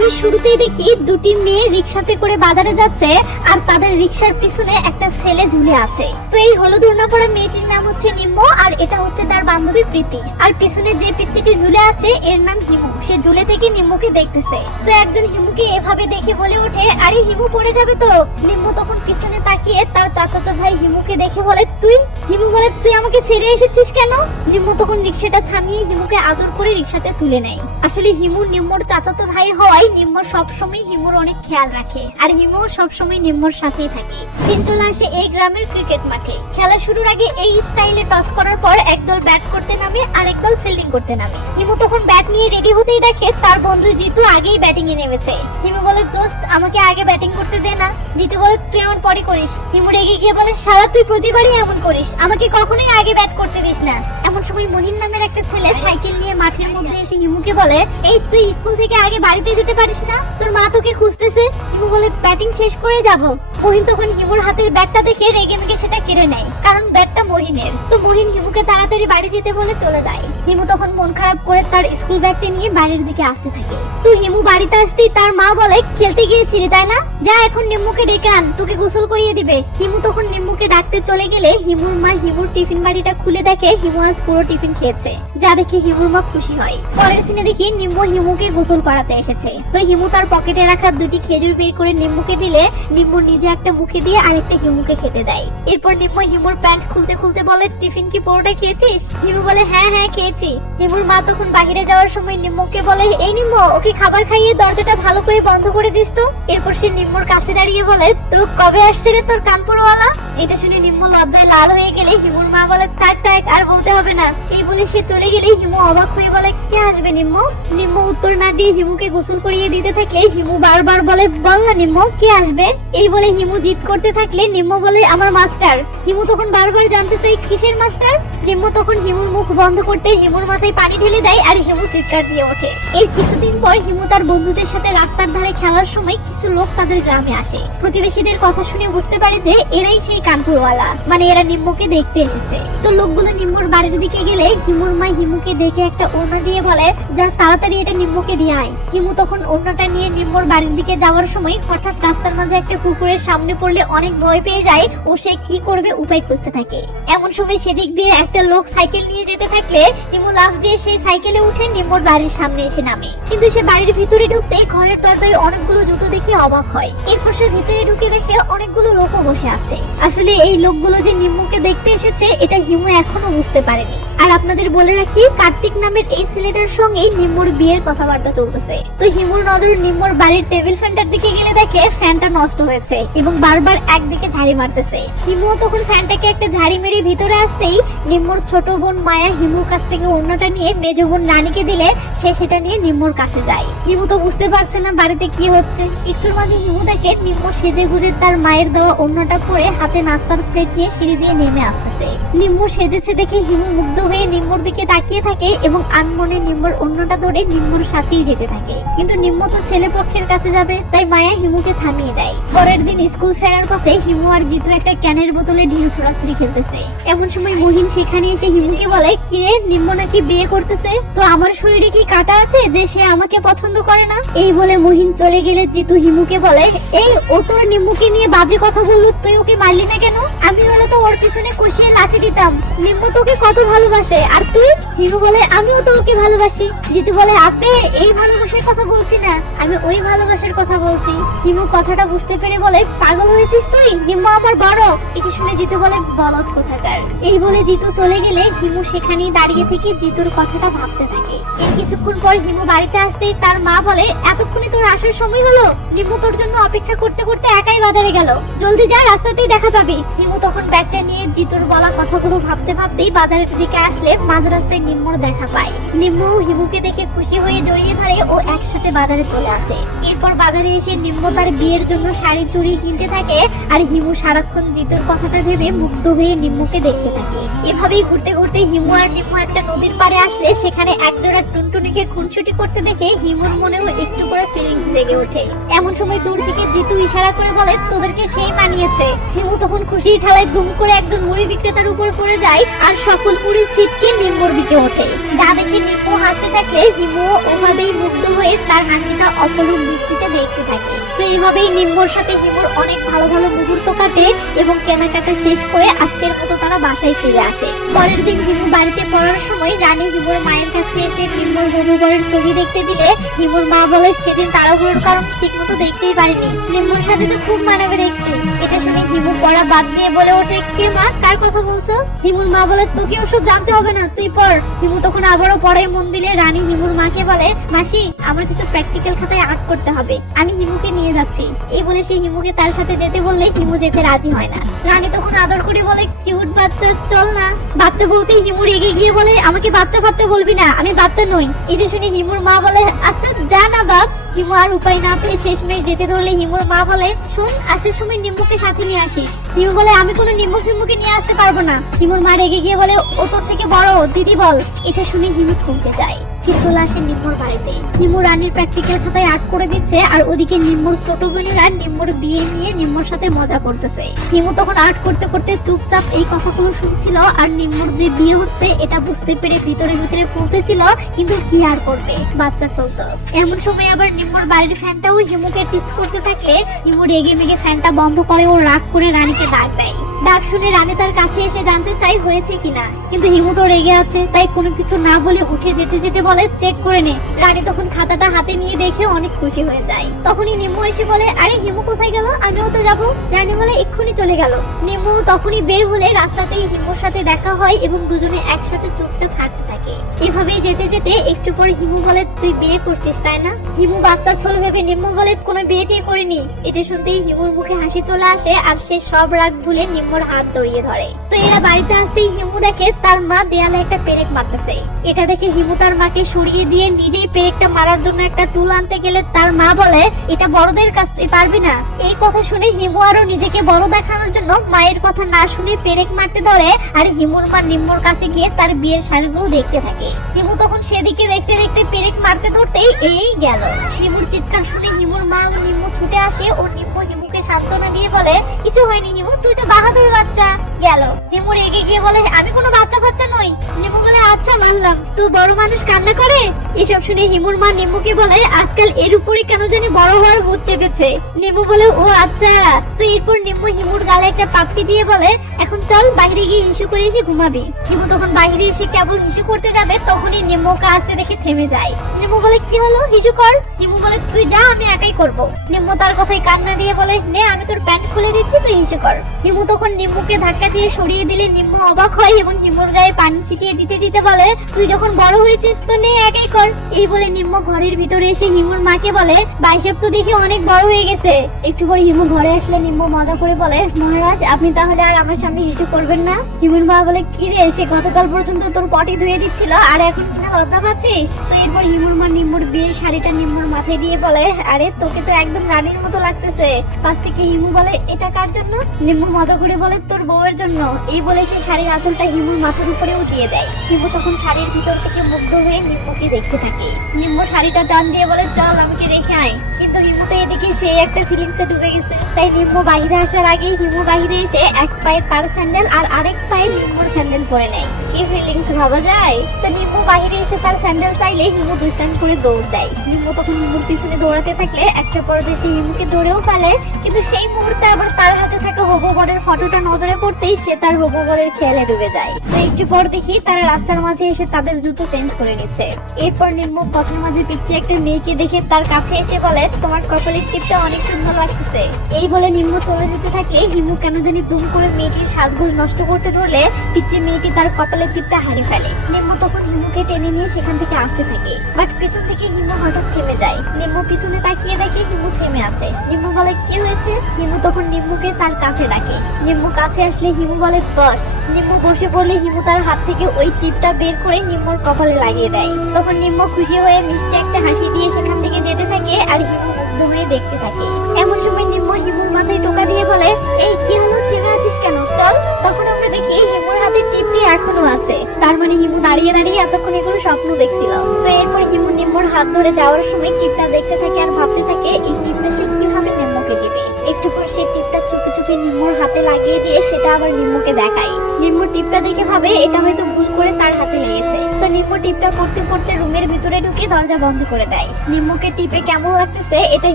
মুভির শুরুতেই দেখি দুটি মেয়ে রিকশাতে করে বাজারে যাচ্ছে আর তাদের রিকশার পিছনে একটা ছেলে ঝুলে আছে। তো এই হলুদ ওড়না পরা মেয়েটির নাম হচ্ছে নিম্ম আর এটা হচ্ছে তার বান্ধবী প্রীতি। আর পিছনে যে পিচ্চিটি ঝুলে আছে এর নাম হিমু। সে ঝুলে থেকে নিম্মকে দেখতেছে। তো একজন হিমুকে এভাবে দেখে বলে ওঠে, আরে হিমু পড়ে যাবে তো। নিম্ম তখন পিছনে তাকিয়ে তার চাচাতো ভাই হিমুকে দেখে বলে, তুই? হিমু বলে, তুই আমাকে ছেড়ে এসেছিস কেন? নিম্ম তখন রিকশাটা থামিয়ে হিমুকে আদর করে রিকশাতে তুলে নেয়। আসলে হিমু নিম্মর চাচাতো ভাই হয় নিম্ম সবসময় হিমুর অনেক খেয়াল রাখে আর হিমু সবসময় নিম্মর সাথেই থাকে। দিন চলে আসে এই গ্রামের ক্রিকেট মাঠে। খেলা শুরুর আগে এই স্টাইলে টস করার পর একদল ব্যাট করতে নামে আর একদল ফিল্ডিং করতে নামে। হিমু তখন ব্যাট নিয়ে রেডি হতেই দেখে তার বন্ধু জিতু আগেই ব্যাটিং এ নেমেছে। হিমু বলে, দোস্ত আমাকে আগে ব্যাটিং করতে দে না। জিতু বলে, তুই আমার পরে করিস। হিমু রেগে গিয়ে বলে, শালা তুই প্রতিবারই এমন করিস, আমাকে কখনোই আগে ব্যাট করতে দিস না। এমন সময় মহিন নামের একটা ছেলে সাইকেল নিয়ে মাঠের মধ্যে এসে হিমুকে বলে, এই তুই স্কুল থেকে আগে বাড়িতে যেতে পারিস না? তোর মা তোকে খুঁজতেছে। হিমু বলে, ব্যাটিং শেষ করে যাব। মহিন তখন হিমুর হাতের ব্যাটটা দেখে রেগে মেগে সেটা কেড়ে নেয়, কারণ ব্যাটটা মহিনের। তো মহিন হিমুকে তাড়াতাড়ি বাড়ি যেতে বলে চলে যায়। হিমু তখন মন খারাপ করে তার স্কুল ব্যাগটা নিয়ে বাড়ির দিকে আসতে থাকে। তো হিমু বাড়িতে আসতেই তার মা বলে, খেলতে গিয়েছিলি তাই না? যা এখন নিম্মুকে ডেকে আন, তোকে গোসল করিয়ে দিবে। হিমু তখন নিম্মুকে ডাকতে চলে গেলে হিমুর মা হিমুর টিফিন বাড়িটা খুলে দেখে হিমু আজ পুরো টিফিন খেয়েছে, যা দেখে হিমুর মা খুশি হয়। পরের সিনে দেখি নিম্মু হিমুকে গোসল করাতে এসেছে। তো হিমু তার পকেটে রাখা দুটি খেজুর বের করে নিম্মুকে দিলে নিম্মু নিজে একটা মুখে দিয়ে আরেকটা হিমুকে খেতে দেয়। এরপর নিম্মু হিমুর প্যান্ট খুলতে খুলতে বলে, টিফিন কি পুরোটা খেয়েছিস? হিমু বলে, হ্যাঁ হ্যাঁ খেয়েছি। হিমুর মা তখন বাইরে যাওয়ার সময় নিম্মুকে বলে, এই নিম্মু ওকে খাবার খাইয়ে দরজাটা ভালো করে বন্ধ করে দিস তো। এরপর সে নিম্মুর কাছে দাঁড়িয়ে বলে, তো কবে আসছে রে তোর কানপুরওয়ালা? এটা শুনে নিম্মু লজ্জায় লাল হয়ে গেলে হিমুর মা বলে, থাক থাক আর বলতে হবে না। এই বলে সে চলে গেলে হিমু অবাক হয়ে বলে, কে আসবে নিম্মু? নিম্মু উত্তর না দিয়ে হিমুকে গোসল করিয়ে দিতে থাকলে হিমু বারবার বলে, বল না নিম্মু কে আসবে? এই বলে হিমু জিদ করতে থাকলে নিম্মু বলে, আমার মাস্টার। হিমু তখন বারবার জানতে চাই, কিসের মাস্টার? নিম্মু তখন হিমুর মুখ বন্ধ করতে হিমুর মাথায় পানি ঢেলে দেয় আর হিমু চিৎকার দিয়ে ওঠে। এর কিছুদিন পর হিমু তার বন্ধুদের সাথে রাস্তার ধারে খেলার সময় কিছু লোক তাদের গ্রামে আসে। প্রতিবেশীদের কথা শুনে বুঝতে পারে যে এরাই সেই কানপুরওয়ালা, মানে এরা নিম্মুকে দেখতে এসেছে। তো লোকগুলো নিম্মুর বাড়ির দিকে গেলে হিমুর মা হিমুকে দেখে একটা ওড়না দিয়ে বলে, যা তাড়াতাড়ি এটা নিম্মুকে দিয়ে আয়। হিমু তখন ওড়নাটা নিয়ে নিম্মুর বাড়ির দিকে যাওয়ার সময় হঠাৎ রাস্তার মাঝে একটা কুকুরের সামনে পড়লে অনেক ভয় পেয়ে যায় ও সে কি করবে উপায় খুঁজতে থাকে। এমন সময় সেদিক দিয়ে একটা লোক সাইকেল নিয়ে যেতে থাকলে হিমু লাফ দিয়ে সেই সাইকেলে উঠে নিম্মুর বাড়ির সামনে এসে নামে। কিন্তু সে বাড়ির ভিতরে ঢুকতে ঘরের দরজায় অনেকগুলো জুতো দেখে অবাক হয়। এরপর সে ভিতরে ঢুকে দেখে অনেকগুলো লোকও বসে আছে। আসলে এই লোকগুলো যে নিম্মুকে দেখতে এসেছে এটা হিমু এখনো বুঝতে পারেনি। আর আপনাদের বলে রাখি, কার্তিক নামের এই ছেলেটার সঙ্গে নিম্মুর বিয়ের কথাবার্তা চলতেছে। তো হিমুর নজর নিম্মুর বাড়ির টেবিল ফ্যানটার দিকে গেলে দেখে ফ্যানটা নষ্ট হয়েছে এবং বারবার একদিকে ঝাড়ি মারতেছে। হিমু তখন ফ্যানটাকে একটা ঝাড়ি মেরে ভিতরে আসতেই নিম্মুর ছোট বোন মায়া হিমুর কাছ থেকে ওড়নাটা নিয়ে মেজো বোন রানীকে দিলে সে সেটা নিয়ে নিম্মুর কাছে যায়। হিমু তো বুঝতে পারছে না বাড়িতে কি হচ্ছে। একটুর মাঝে হিমু দেখে নিম্মু সেজে গুজে তার মায়ের দেওয়া ওড়নাটা পরে হাতে নাস্তার প্লেট নিয়ে সিঁড়ি দিয়ে নেমে আসতেছে। নিম্মু সেজেছে দেখে হিমু মুগ্ধ হয়ে নিম্মুর দিকে তাকিয়ে থাকে এবং আনমনে নিম্মুর ওড়নাটা ধরে নিম্মুর সাথেই যেতে থাকে। কিন্তু নিম্মু তো ছেলে পক্ষের কাছে যাবে, তাই মায়া হিমুকে থামিয়ে দেয়। পরের দিন স্কুল ফেরার পথে হিমু আর জিতু একটা ক্যানের বোতলে ঢিল ছোড়াছুড়ি খেলতেছে। এমন সময় মহিন সেখানে এসে হিমুকে বলে, কিরে নিম্মু নাকি বিয়ে করতেছে, তো আমার শরীরে কি কাটা আছে যে সে আমাকে পছন্দ করে না? এই বলে মহিন চলে গেলে জিতু হিমুকে বলে, এই ও তোর নিম্মুকে নিয়ে বাজে কথা বললো, তুই ওকে মারলি না কেন? আমি হলে তো ওর পিছনে কষিয়ে লাথি দিতাম। নিম্মু তোকে কত ভালোবাসে আর তুই? হিমু বলে, আমিও তো ওকে ভালোবাসি। জিতু বলে, আব্বে এই ভালোবাসার কথা বলছি না, আমি ওই ভালোবাসার কথা বলছি। হিমু কথাটা বুঝতে পেরে বলে, পাগল হয়েছিস তুই? নিম্মু আমার বড়। এটি শুনে জিতু বলে, বলদ কোথাকার। এই বলে জিতু চলে গেলে হিমু সেখানেই দাঁড়িয়ে থেকে জিতুর কথাটা ভাবতে থাকে। এর কিছুক্ষণ পর হিমু বাড়িতে আসতেই তার মা বলে, এতক্ষণে তোর আসার সময় হলো? নিম্মু তোর জন্য অপেক্ষা করতে করতে একাই বাজারে গেল, জলদি যা, রাস্তাতেই দেখা পাবি। হিমু তখন ব্যাগটা নিয়ে জিতুর বলা কথাগুলো ভাবতে ভাবতেই বাজারের দিকে আসলে মাঝ রাস্তায় নিম্মুর দেখা পায়। নিম্মু হিমুকে দেখে খুশি হয়ে জড়িয়ে ধরে ও একসাথে বাজারে চলে আসে। এরপর বাজারে এসে নিম্মু তার বিয়ের জন্য শাড়ি চুড়ি কিনতে থাকে আর হিমু সারাক্ষণ জিতুর কথাটা ভেবে মুগ্ধ হয়ে নিম্মুকে দেখতে থাকে। এভাবেই ঘুরতে ঘুরতে হিমু আর নিম্মু একটা নদীর পাড়ে আসলে সেখানে একজোড়া টুনটুনিকে খুনসুটি করতে দেখে হিমুর মনেও একটু করে ফিলিংস জেগে ওঠে। এমন সময় দূর থেকে জিতু ইশারা করে বলে, তোদেরকে সেই মানিয়েছে। হিমু তখন খুশি ঠেলায় দুম করে একজন মুড়ি বিক্রেতার উপর পড়ে যায় আর সকল মুড়ি ছিটকে নিম্মর দিকে ওঠে। যা দেখে নিম্মু হাসতে থাকলে হিমু ওভাবেই মুগ্ধ হয়ে তার হাসিটা অপলক দৃষ্টিতে দেখতে থাকে। তো এইভাবেই নিম্মর সাথে হিমুর অনেক ভালো ভালো মুহূর্ত কাটে এবং কেনাকাটা শেষ করে আজকের মতো তারা বাসায় ফিরে আসে। পরের দিন হিমু বাড়িতে পড়ার সময় রানী হিমুর মায়ের কাছে এসে নিম্মর হবুবরের ছবি দেখতে দিলে হিমুর মা বলে সেদিন তাড়াহুড়োর কারণ ঠিক মতো দেখতেই পারিনি, নিম্মুর সাথে তো খুব মানাবে দেখছি। এটা শুনে হিমু পড়া বাদ দিয়ে বলে ওঠে, কে মা, কার কথা বলছো? হিমুর মা বলে, তোকে ওসব জানতে হবে না, তুই পড়। হিমু তখন আবারও পড়ায় মন দিলে রানী হিমুর মাকে বলে, মাসি আমার কিছু প্র্যাকটিক্যাল খাতায় আর্ট করতে হবে, আমি হিমুকে নিয়ে যাচ্ছি। এই বলে সে হিমুকে তার সাথে যেতে বললে হিমু যেতে রাজি হয় না। রানী তখন আদর করে বলে, কিউট বাচ্চা, চল না। বাচ্চা বলতেই হিমু রেগে গিয়ে বলে, আমাকে বাচ্চা বাচ্চা বলবি না, আমি বাচ্চা নই। এটা শুনে হিমুর মা বলে, আচ্ছা যা না বাপ। হিমু আর উপায় না পেয়ে শেষমেশ যেতে ধরলে হিমুর মা বলে, শোন আসার সময় নিম্মুকে সাথে নিয়ে আসিস। হিমু বলে, আমি কোনো নিম্মু ফিম্মুকে নিয়ে আসতে পারবো না। হিমুর মা রেগে গিয়ে বলে, ও তোর থেকে বড়, দিদি বল। এটা শুনে হিমু থমকে যায়। ঠিক চলে আসে নিম্মুর বাড়িতে। নিম্মু রানীর প্র্যাকটিক্যাল খাতায় আর্ট করে দিচ্ছে আর ওদিকে নিম্মুর ছোট বোনেরা নিম্মুর বিয়ে নিয়ে নিম্মুর সাথে মজা করতেছে। হিমু তখন আর্ট করতে করতে চুপচাপ এই কথাগুলো শুনছিল আর নিম্মুর যে বিয়ে হচ্ছে এটা বুঝতে পেরে ভিতরে ভিতরে ফুলতেছিল, কিন্তু কি আর করবে, বাচ্চা চলতো। এমন সময় আবার নিম্মুর বাড়ির ফ্যানটাও হিমুকে টিস করতে থাকে। হিমু রেগে মেগে ফ্যানটা বন্ধ করে ও রাগ করে রানীকে ডাক দেয়। ডাক শুনে রানী তার কাছে এসে জানতে চাই হয়েছে কিনা, কিন্তু হিমু তো রেগে আছে, তাই কোনো কিছু না বলে উঠে যেতে যেতে বলে, চেক করে নে। রানী তখন খাতাটা হাতে নিয়ে দেখে অনেক খুশি হয়ে যায়। তখনই নিম্মু এসে বলে, আরে হিমু কোথায় গেল, আমিও তো যাবো। রানী বলে, এক্ষুনি চলে গেল। নিম্মু তখনই বের হলে রাস্তাতেই হিমুর সাথে দেখা হয় এবং দুজনে একসাথে চুপচাপ হাঁটতে থাকে। এভাবেই যেতে যেতে একটু পরে হিমু বলে, তুই বিয়ে করছিস তাই না? হিমু বাচ্চা ছোল ভেবে নিম্মু বলে, কোনো বিয়ে টিয়ে করিনি। এটা শুনতেই হিমুর মুখে হাসি চলে আসে আর সে সব রাগ ভুলে নিম্মুর হাত জড়িয়ে ধরে। তো এরা বাড়িতে আসতেই হিমু দেখে তার মা দেয়ালে একটা পেরেক মারতেছে। এটা দেখে হিমু তার মাকে সরিয়ে দিয়ে নিজেই পেরেকটা মারার জন্য একটা টুল আনতে গেলে তার মা বলে, এটা বড়দের কাজ, তুই পারবি না। এই কথা শুনে হিমু আরো নিজেকে বড় দেখানোর জন্য মায়ের কথা না শুনে পেরেক মারতে ধরে আর হিমুর মা নিম্মুর কাছে গিয়ে তার বিয়ের শাড়িগুলো দেখতে থাকে। হিমু তখন সেদিকে দেখতে দেখতে পেরেক মারতে ধরতেই এই গেল। হিমুর চিৎকার শুনে হিমুর মা ও নিম্মু ছুটে আসে ও নিম্মু হিমুকে সান্ত্বনা দিয়ে বলে, কিছু হয়নি হিমু, তুই তো বাহাদুর বাচ্চা। গেল। হিমু রেগে গিয়ে বলে, আমি কোনো বাচ্চা বাচ্চা নই। নিম্মু বলে, আচ্ছা মানলাম, তুই বড় মানুষ কান্না করে। এসব শুনে হিমুর মা নিম্মুকে বলে, আজকাল এর উপরে কেন জানি বড় হওয়ার ভূত চেপেছে। নিম্মু বলে, ও আচ্ছা। তো এরপর নিম্মু হিমুর গালে একটা পাপ্পি দিয়ে বলে, এখন চল বাইরে গিয়ে হিসু করে এসে ঘুমাবি। হিমু তখন বাইরে এসে কেবল হিসু করতে যাবে তখনই নিম্মুকে আসতে দেখে থেমে যায়। নিম্মু বলে, কি হলো, হিসু কর। হিমু বলে, তুই যা, আমি একাই করবো। নিম্মু তার কথায় কান্না দিয়ে বলে, নে আমি তোর প্যান্ট খুলে দিচ্ছি, তুই হিসু কর। হিমু তখন নিম্মুকে ধাক্কা দিয়ে সরিয়ে দিলে নিম্মু অবাক হয় এবং হিমুর গায়ে পানি ছিটিয়ে দিতে দিতে বলে, তুই যখন বড় হয়েছিস তো নে একাই কর। এই বলে নিম্মু ঘরের ভিতরে এসে হিমুর মাকে বলে, বাইসেপ তো দেখি অনেক বড় হয়ে গেছে। একটু পরে হিমু ঘরে আসলে নিম্মু মজা করে বলে, মহারাজ আপনি তাহলে আর আমার সামনে হিসু করবেন না? হিমুর মা বলে, কি রে, সে গতকাল পর্যন্ত তোর পটি ধুয়ে দিচ্ছিল আর এখন কিনা লজ্জা পাচ্ছিস? তো এরপর হিমুর মা নিম্মুর বিয়ের শাড়িটা নিম্মুর মাথায় দিয়ে বলে, আরে তোকে তো একদম রানীর মতো লাগতেছে। পাশ থেকে হিমু বলে, এটা কার জন্য? নিম্মু মজা করে বলে, তোর বউয়ের জন্য। এই বলে সে শাড়ির আঁচলটা হিমুর মাথার উপরে উঠিয়ে দেয়। হিমু তখন শাড়ির ভিতর থেকে মুগ্ধ হয়ে নিম্মুকে দেখতে থাকে। নিম্মু শাড়িটা টান দিয়ে বলে, চল আমাকে রেখে আয়। কিন্তু হিমু তো এদিকে সে একটা ফিলিংসে ডুবে গেছে। তাই নিম্মু বাইরে আসার আগেই হিমু বাইরে এসে এক পায়ে তার স্যান্ডেল আর আরেক পায়ে নিম্মুর স্যান্ডেল পরে নেয়। কি ফিলিংস ভাবা যায়? তো নিম্মু বাইরে এসে তার স্যান্ডেল চাইলে হিমু দুষ্টামি করে দৌড় দেয়। নিম্মু তখন হিমুর পিছনে দৌড়াতে থাকলে একটা পর্যায়ে সে হিমুকে ধরেও ফেলে, কিন্তু সেই মুহূর্তে আবার তার হাতে থাকা হবু বরের ফটোটা নজরে পড়তেই সে তার হবু বরের খেয়ালে ডুবে যায়। তো একটু পর দেখি তারা রাস্তার মাঝে এসে তাদের জুতো চেঞ্জ করে নিচ্ছে। এরপর নিম্মু পথের মাঝে পিছিয়ে একটা মেয়েকে দেখে তার কাছে এসে বলে, তোমার কপালের টিপটা অনেক সুন্দর লাগতেছে। এই বলে নিম্মু চলে যেতে থাকে। হিমু কেন জানি দুম করে মেয়েটির সাজগোজ নষ্ট করতে ধরলে পিছিয়ে মেয়েটি তার কপালের টিপটা হারিয়ে ফেলে। নিম্মু তখন হিমুকে টেনে নিয়ে সেখান থেকে আসতে থাকে, বাট পেছন থেকে হিমু হঠাৎ থেমে যায়। নিম্মু পিছনে তাকিয়ে দেখে হিমু থেমে আছে। নিম্মু বলে, কি হয়েছে? হিমু তখন নিম্মুকে তার কাছে ডাকে। নিম্মু কাছে আসলে হিমু বলে, বস। নিম্মু বসে পড়লে হিমু তার হাত থেকে ওই টিপটা বের করে নিম্মুর কপালে লাগিয়ে দেয়। তখন নিম্মু খুশি হয়ে মিষ্টি একটা হাসি দিয়ে সেখান থেকে যেতে থাকে আর হিমু মুগ্ধ হয়ে দেখতে থাকে। এমন সময় নিম্মু হিমুর মাথায় টোকা দিয়ে বলে, এই কি হলো, থেমে আছিস কেন, চল। তখন আমরা দেখি হিমুর হাতে টিপটি এখনো আছে। তার মানে হিমু দাঁড়িয়ে দাঁড়িয়ে এতক্ষণ এগুলো স্বপ্ন দেখছিল। তো এরপর হিমু নিম্মুর হাত ধরে যাওয়ার সময় টিপটা দেখতে থাকে আর ভাবতে থাকে এই টিপটা সে কিভাবে নিম্মুকে দিবে। একটু পর সে টিপটা চুপি চুপি নিম্মুর হাতে লাগিয়ে দিয়ে সেটা আবার নিম্মুকে দেখায়। নিম্মু টিপটা দেখে ভাবে এটা হয়তো ভুল করে তার হাতে লেগেছে। তো নিম্মু টিপটা পড়তে পড়তে রুমের ভিতরে ঢুকে দরজা বন্ধ করে দেয়। নিম্মুকে টিপে কেমন লাগতেছে এটা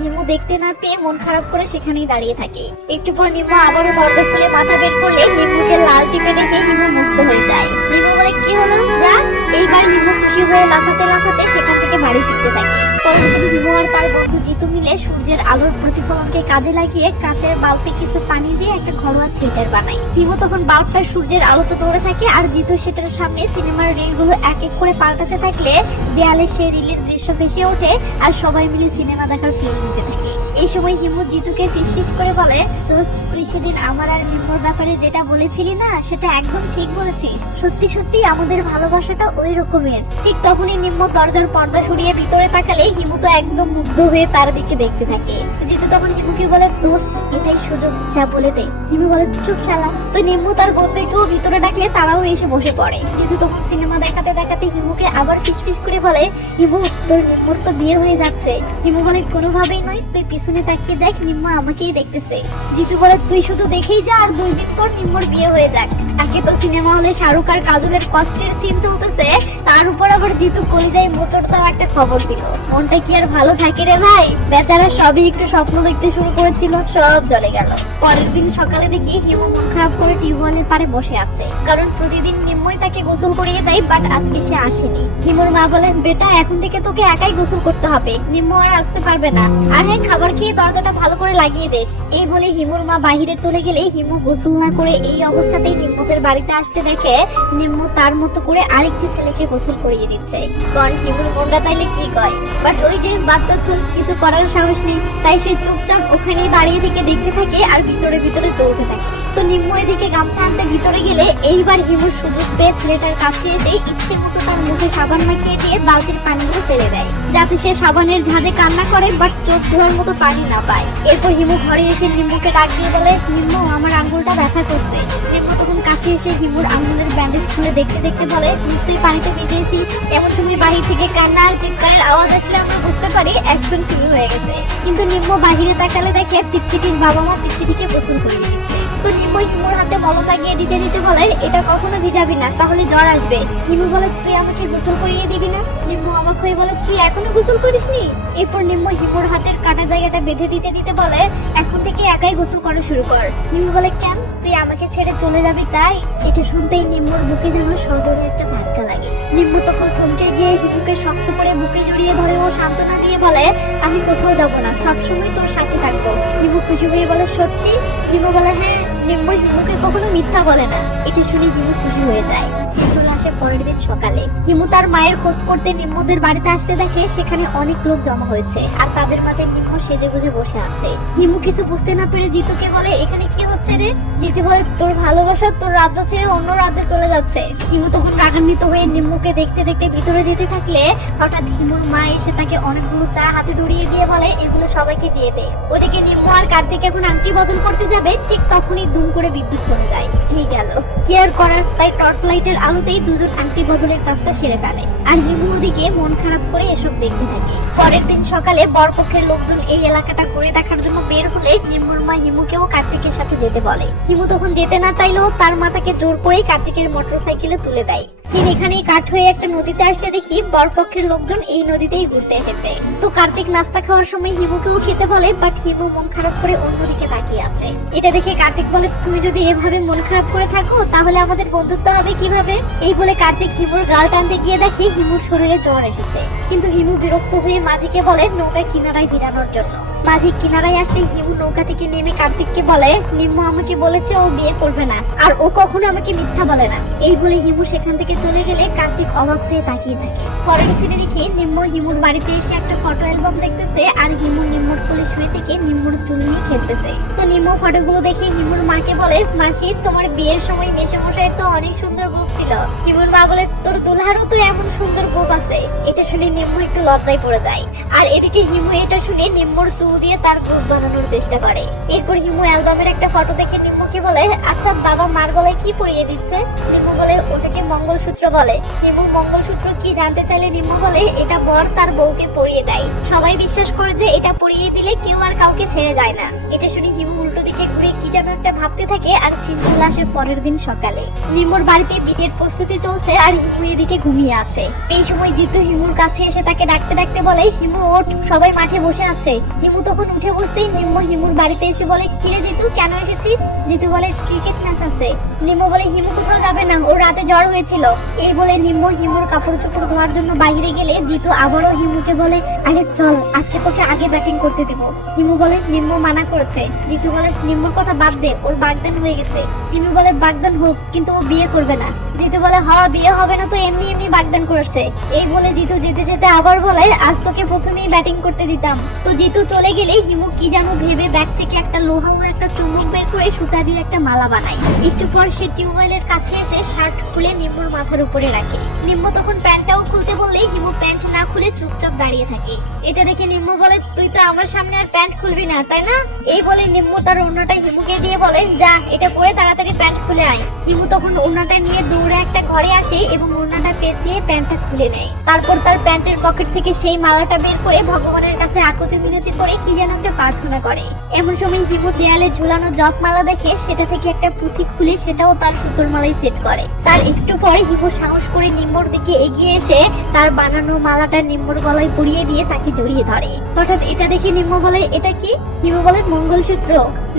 হিমু দেখতে না পেয়ে মন খারাপ করে সেখানেই দাঁড়িয়ে থাকে। একটু পর নিম্মু আবারও দরজা খুলে মাথা বের করলে নিম্মুকে লাল টিপে দেখে হিমু মুগ্ধ হয়ে যায়। নিম্মু বলে কি হলো যা। এইবার হিমু খুশি হয়ে লাফাতে লাফাতে সেখান থেকে বাড়ি ফিরতে থাকে। পরের দিন হিমু আর তার বন্ধু জিতু মিলে সূর্যের আলোর প্রতিফলনকে কাজে লাগিয়ে কাঁচের বালতি কিছু পানি দিয়ে একটা ঘরোয়া থিয়েটার বানায়। হিমু তখন বাল্বটা সূর্যের আলোতে ধরে থাকে আর জিতু সেটার সামনে সিনেমার রিলগুলো এক এক করে পাল্টাতে থাকলে দেয়ালে সে রিলের দৃশ্য ভেসে ওঠে আর সবাই মিলে সিনেমা দেখার ফিল্ম নিতে থাকে। এই সময় হিমু জিতুকে ফিসফিস করে বলে, দোস্ত তুই সেদিন আমার আর নিম্মুর ব্যাপারে যেটা বলেছিলি না সেটা একদম ঠিক বলেছিস। সত্যি সত্যি আমাদের ভালোবাসাটা ওই রকমের। ঠিক তখনই নিম্মু দরজার পর্দা সরিয়ে ভিতরে তাকালে হিমু তো একদম মুগ্ধ হয়ে তার দিকে দেখতে থাকে। জিতু তখন হিমুকে বলে, দোস্ত এটাই সুযোগ, যা বলে দে। হিমু বলে, চুপ শালা। তো নিম্মু তার বন্ধুকেও ভিতরে ডাকলে তারাও এসে বসে পড়ে। কিন্তু তখন সিনেমা দেখাতে দেখাতে হিমুকে আবার ফিসফিস করে বলে, হিমু তোর নিম্মুর তো বিয়ে হয়ে যাচ্ছে। হিমু বলে, কোনোভাবেই নয়, তুই পিছনে তাকিয়ে দেখ, নিম্মু আমাকেই দেখতেছে। জিতু বলে, তুই শুধু দেখেই যা আর 2 দিন পর নিম্মুর বিয়ে হয়ে যাক। আগে তো সিনেমা হলে শাহরুখ আর কাজলের কষ্টের সিন চলতেছে, তার উপর আবার জিতু কলিজায় মোচড় দেওয়া একটা খবর ছিল। মনটা কি আর ভালো থাকে রে ভাই। বেচারা সবই একটু স্বপ্ন দেখতে শুরু করেছিল, সব জ্বলে গেল। পরের দিন সকালে দেখি হিমু মন খারাপ করে টিউবওয়েলের পাড়ে বসে আছে, কারণ প্রতিদিন নিম্মই তাকে গোসল করিয়ে দেয়, বাট আজকে সে আসেনি। হিমুর মা বলে, বেটা এখন থেকে তোকে একাই গোসল করতে হবে, নিম্মু আর আসতে পারবে না। আর হ্যাঁ, খাবার খেয়ে দরজাটা ভালো করে লাগিয়ে দিস। এই বলে হিমুর মা বাইরে চলে গেলে হিমু গোসল না করে এই অবস্থাতেই নিম্মুদের বাড়িতে আসতে দেখে নিম্মু তার মতো করে আরেকটি ছেলেকে গোসল করিয়ে দিচ্ছে। কারণ হিমুর মনটা তাইলে কি কয়, বাট ওই যে বাচ্চা ছোট কিছু করার সাহস নেই, তাই সে চুপচাপ ওখানেই দাঁড়িয়ে থেকে দেখতে থাকে আর ভিতরে ভিতরে চলতে থাকে। তো নিম্মু এদিকে গামছা আনতে ভিতরে গেলে এইবার হিমুর সুযোগ পেয়ে ছেলেটার কাছে এসে ইচ্ছে মতো তার মুখে সাবান মাখিয়ে দিয়ে বালতির পানিগুলো ফেলে দেয়, যাতে সে সাবানের ঝাঁজে কান্না করে বাট চোখ ধোয়ার মতো পানি না পায়। এরপর হিমু ঘরে এসে নিম্মুকে ডাক দিয়ে বলে, নিম্মু আমার আঙ্গুলটা ব্যথা করছে। নিম্মু তখন কাছে এসে হিমুর আঙ্গুলের ব্যান্ডেজ খুলে দেখতে দেখতে বলে, নিশ্চয়ই পানিতে ভিজিয়েছিস। এমন সময় বাহির থেকে কান্না আর চিৎকারের আওয়াজ আসলে আমরা বুঝতে পারি অ্যাকশন শুরু হয়ে গেছে। কিন্তু নিম্মু বাহিরে তাকালে দেখে পিচ্চিটির বাবা মা পিচ্চিটিকে গোসল করিয়ে দিচ্ছে। তো নিম্মু হিমুর হাতে মলম লাগিয়ে দিতে দিতে বলে, এটা কখনো ভিজাবি না, তাহলে জ্বর আসবে। হিমু বলে, তুই আমাকে গোসল করিয়ে দিবি না? নিম্মু অবাক হয়ে বলে, তুই এখনো গোসল করিসনি? এরপর নিম্মু হিমুর হাতের কাটা জায়গাটা বেঁধে দিতে দিতে বলে, এখন থেকে একাই গোসল করা শুরু কর। নিম্মু বলে, কেন, তুই আমাকে ছেড়ে চলে যাবি তাই? এটা শুনতেই নিম্মুর বুকে যেন সজোরে একটা ধাক্কা লাগে। নিম্মু তখন থমকে গিয়ে হিমুকে শক্ত করে বুকে জড়িয়ে ধরে ও সান্ত্বনা দিয়ে বলে, আমি কোথাও যাব না, সবসময় তোর সাথে থাকবো। হিমু খুশি হয়ে বলে, সত্যি? হিমু বলে, হ্যাঁ। নিম্মু হিমুকে কখনো মিথ্যা বলে না। এটা শুনে হিমু খুশি হয়ে যায়। চলে আসে পরের দিন সকালে। হিমু তার মায়ের খোঁজ করতে নিম্মুদের বাড়িতে আসতে দেখে সেখানে অনেক লোক জমা হয়েছে আর তাদের মাঝে নিম্মু সেজে গুজে বসে আছে। হিমু কিছু বুঝতে না পেরে জিতুকে বলে, এখানে কি হচ্ছে রে? জিতু বলে, তোর ভালোবাসা তোর রাজ্য ছেড়ে অন্য রাজ্যে চলে যাচ্ছে। হিমু তখন রাগান্বিত হয়ে নিম্মুকে দেখতে দেখতে ভিতরে যেতে থাকলে হঠাৎ হিমুর মা এসে তাকে অনেকগুলো চা হাতে ধরিয়ে দিয়ে বলে, এগুলো সবাইকে দিয়ে দে। ওদিকে নিম্মু আর কার্তিক এখন আংটি বদল করতে যাবে, ঠিক তখনই দুম করে বিদ্যুৎ চলে যায়। ঠিক গেল, কি আর করার, তাই টর্চ লাইটের আলোতেই দুজন আংটি বদলের কাজটা সেরে ফেলে। আর হিমু ওদিকে মন খারাপ করে এসব দেখতে থাকে। পরের দিন সকালে বরপক্ষের লোকজন এই এলাকাটা করে দেখার জন্য বের হলে নিম্মুর মা হিমুকেও কার্তিকের সাথে যেতে বলে। হিমু তখন যেতে না চাইলেও তার মা তাকে জোর করেই কার্তিকের মোটরসাইকেলে তুলে দেয়। সিন এখানেই কাট হয়ে একটা নদীতে আসলে দেখি বরপক্ষের লোকজন এই নদীতেই ঘুরতে এসেছে। তো কার্তিক নাস্তা খাওয়ার সময় হিমুকেও খেতে বলে, বাট হিমু মন খারাপ করে অন্যদিকে তাকিয়ে আছে। এটা দেখে কার্তিক বলে, তুমি যদি এভাবে মন খারাপ করে থাকো তাহলে আমাদের বন্ধুত্ব হবে কিভাবে? এই বলে কার্তিক হিমুর গাল টানতে গিয়ে দেখে হিমুর শরীরে জ্বর এসেছে। কিন্তু হিমু বিরক্ত হয়ে মাঝিকে বলে নৌকা কিনারায় ভিড়ানোর জন্য। মাঝি কিনারায় আসলে হিমু নৌকা থেকে নেমে কার্তিককে বলে, নিম্মু আমাকে বলেছে ও বিয়ে করবে না আর ও কখনো আমাকে মিথ্যা বলে না। এই বলে হিমু সেখান থেকে চলে গেলে কার্তিক অবাক হয়ে তাকিয়ে থাকে। পরের সিনে দেখি নিম্মু হিমুর বাড়িতে এসে একটা ফটো অ্যালবাম দেখতেছে আর হিমু নিম্মুর কোলে শুয়ে থেকে নিম্মুর চুল নিয়ে খেলতেছে। তো নিম্মু ফটোগুলো দেখে হিমুর মাকে বলে, মাসি তোমার বিয়ের সময় মেশামশাইয়ের তো অনেক সুন্দর গোপ ছিল। হিমুর মা বলে, তোর দুলহারও তো এমন সুন্দর গোপ আছে। এটা শুনে নিম্মু একটু লজ্জায় পড়ে যায়। আর এদিকে হিমু এটা শুনে নিম্মুর চুল দিয়ে তার গ্রুপ বানানোর চেষ্টা করে। এরপর হিমু অ্যালবামের একটা ফটো দেখে নিম্মুকে বলে, আচ্ছা বাবা মার গলায় কি পরিয়ে দিচ্ছে? নিম্মু বলে, ওটাকে মঙ্গলসূত্র বলে। হিমু মঙ্গলসূত্র কি জানতে চাইলে নিম্মু বলে, এটা বর তার বউকে পরিয়ে দেয়। সবাই বিশ্বাস করে যে এটা পরিয়ে দিলে কেউ আর কাউকে ছেড়ে যায় না। এটা শুনে হিমু উল্টো দিকে ঘুরে কি যেন একটা ভাবতে থাকে। আর সিন্ধু আসে পরের দিন সকালে। নিম্মুর বাড়িতে বিয়ের প্রস্তুতি চলছে আর হিমু এদিকে ঘুমিয়ে আছে। এই সময় জিতু হিমুর কাছে এসে তাকে ডাকতে ডাকতে বলে, হিমু ওঠ, সবাই মাঠে বসে আছে। হিমু তখন উঠে বসতেই নিম্মু হিমুর বাড়িতে এসে বলে, কিরে জিতু কেন এসেছিস? জিতু বলে, ক্রিকেট ম্যাচ আছে। নিম্মু বলে, হিমু কোথাও যাবে না, ওর রাতে জ্বর হয়েছিল। এই বলে নিম্মু হিমুর কাপড় চোপড় ধোয়ার জন্য বাইরে গেলে জিতু আবারও হিমুকে বলে, আরে চল আজকে তোকে আগে ব্যাটিং করতে দিব। হিমু বলে, নিম্মু মানা করেছে। জিতু বলে, নিম্মুর কথা বাদ দে, ওর বাগদান হয়ে গেছে। হিমু বলে, বাগদান হোক কিন্তু ও বিয়ে করবে না। জিতু বলে, হ্যাঁ বিয়ে হবে না তো এমনি এমনি বাগদান করেছে। এই বলে জিতু যেতে যেতে আবার বলে, আজ তোকে প্রথমেই ব্যাটিং করতে দিতাম। তো জিতু চলে গেলে হিমু কি যেন ভেবে ব্যাগ থেকে একটা লোহা ও একটা চুম্বক বের করে সুতা দিয়ে একটা মালা বানায়। একটু পর সে টিউবওয়েলের কাছে এসে শার্ট খুলে নিম্মুর মাথার উপরে রাখে। নিম্মু তখন প্যান্টটাও খুলতে বললে হিমু প্যান্ট না খুলে চুপচাপ দাঁড়িয়ে থাকে। এটা দেখে নিম্মু বলে, তুই তো আমার সামনে আর প্যান্ট খুলবি না তাই না? এই বলে নিম্মু তার ওড়নাটা হিমুকে দিয়ে বলে, যা এটা পরে তাড়াতাড়ি প্যান্ট খুলে আয়। হিমু তখন ওড়নাটা নিয়ে দৌড়ে একটা ঘরে আসে এবং ওড়নাটা পেঁচিয়ে প্যান্টটা খুলে নেয়। তারপর তার প্যান্টের পকেট থেকে সেই মালাটা বের করে ভগবানের কাছে আকুতি মিনতি করে কি যেন একটা প্রার্থনা করে। এমন সময় হিমু দেয়ালে ঝুলানো জপ মালা দেখে সেটা থেকে একটা পুঁথি খুলে সেটাও তার সুতোর মালায় সেট করে। তার একটু পরে হিমু সাহস করে নিম্মুর দিকে এগিয়ে এসে তার বানানো মালাটা নিম্মুর গলায় পরিয়ে দিয়ে তাকে জড়িয়ে ধরে। হঠাৎ এটা দেখে নিম্মু বলে, এটা কি? হিমু বলে, মঙ্গলসূত্র।